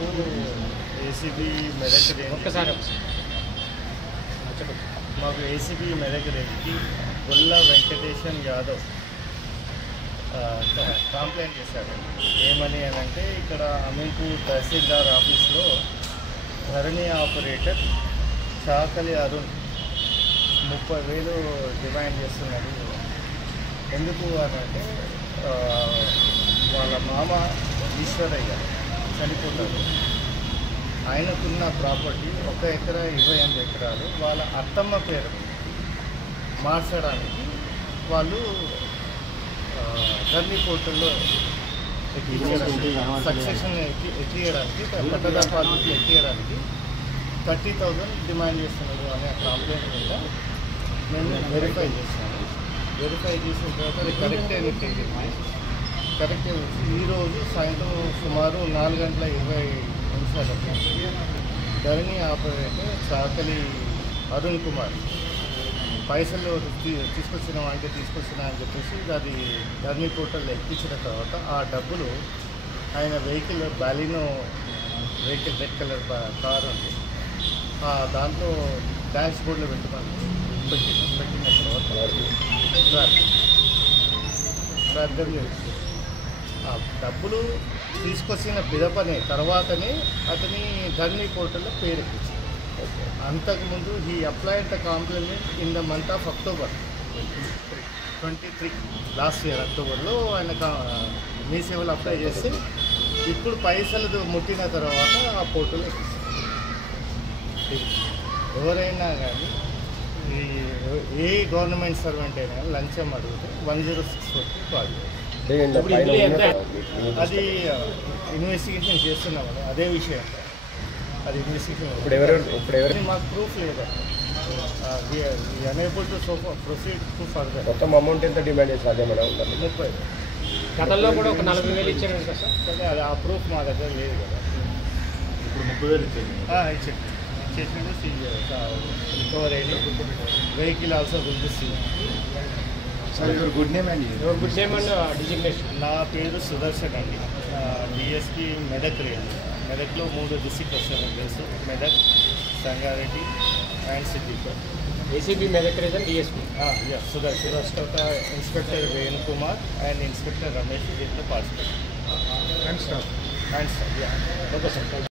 మాకు ACB Medak range మాకు ACB Medak రేంజ్కి గొల్ల వెంకటేశం యాదవ్ కంప్లైంట్ చేశారు. ఏమని అంటే ఇక్కడ అమీన్పూర్ తహసీల్దార్ ఆఫీస్లో ధరణి ఆపరేటర్ చాకలి అరుణ్ 30,000 డిమాండ్ చేస్తున్నారు. ఎందుకు అని అంటే వాళ్ళ మామ ఈశ్వరయ్య చనిపోతారు. ఆయనకున్న ప్రాపర్టీ 1 ఎకరా 28 ఎకరాలు వాళ్ళ అత్తమ్మ పేరు మార్చడానికి వాళ్ళు ధర్నీ పోర్టల్లో సక్సెషన్ ఎక్కియడానికి పట్టదాపాలకి ఎక్కియడానికి 30,000 డిమాండ్ చేస్తున్నారు అనే కంప్లైంట్ మీద మేము వెరిఫై చేస్తాము. వెరిఫై చేసిన తర్వాత అది కరెక్టే అని తెలియదు. కరెక్టే వచ్చి ఈరోజు సాయంత్రం సుమారు 4:20 ధరణి ఆపరేటర్ చాకలి అరుణ్ కుమార్ పైసలు తీసుకొచ్చిన అని చెప్పేసి అది ధరణి పోర్టల్లో ఎక్కించిన తర్వాత ఆ డబ్బులు ఆయన vehicle బాలినో vehicle red colour car ఉంది, దాంట్లో డాష్ బోర్డులో పెట్టిన తర్వాత ప్రార్థన ఆ డబ్బులు తీసుకొచ్చిన పిదపనే తర్వాతనే అతని ధరణి పోర్టల్లో పేరు ఎక్కించారు. అంతకుముందు ఈ applied the complement in the month of October 23 last year అక్టోబర్లో ఆయన మీ సేవలు అప్లై చేస్తే ఇప్పుడు పైసలు ముట్టిన తర్వాత ఆ పోర్టల్ ఎవరైనా కానీ ఏ గవర్నమెంట్ సర్వెంట్ అయినా లంచం అడిగితే 106 కాల్ అది ఇన్వెస్టిగేషన్ చేస్తున్నాము. అదే విషయం అది ఇన్వెస్టిగేషన్ మాకు ప్రూఫ్ లేదా unable to proceed to further. మొత్తం అమౌంట్ ఎంత డిమాండ్ చేసి అదే మేడం 30 గతంలో కూడా ఒక 40,000 ఇచ్చారు కదా సార్. కానీ అది ఆ ప్రూఫ్ మా దగ్గర లేదు కదా. ఇప్పుడు 30,000 ఇచ్చారు. ఇచ్చేసిండు రికవర్ అయ్యి వెహికల్ ఆల్సో గుర్తిస్తుంది. సార్ యువర్ గుడ్ నేమ్ అండి? Good name and designation. నా పేరు సుదర్శన్ అండి. DSP Medak range. మెదక్లో 3 డిస్ట్రిక్ట్ వస్తాయి తెలుసు, Medak, Sangareddy and Siddipet. ACB Medak region DSP Sudarshan. Inspector Venukumar and inspector Ramesh దీంట్లో participate and staff okay sir.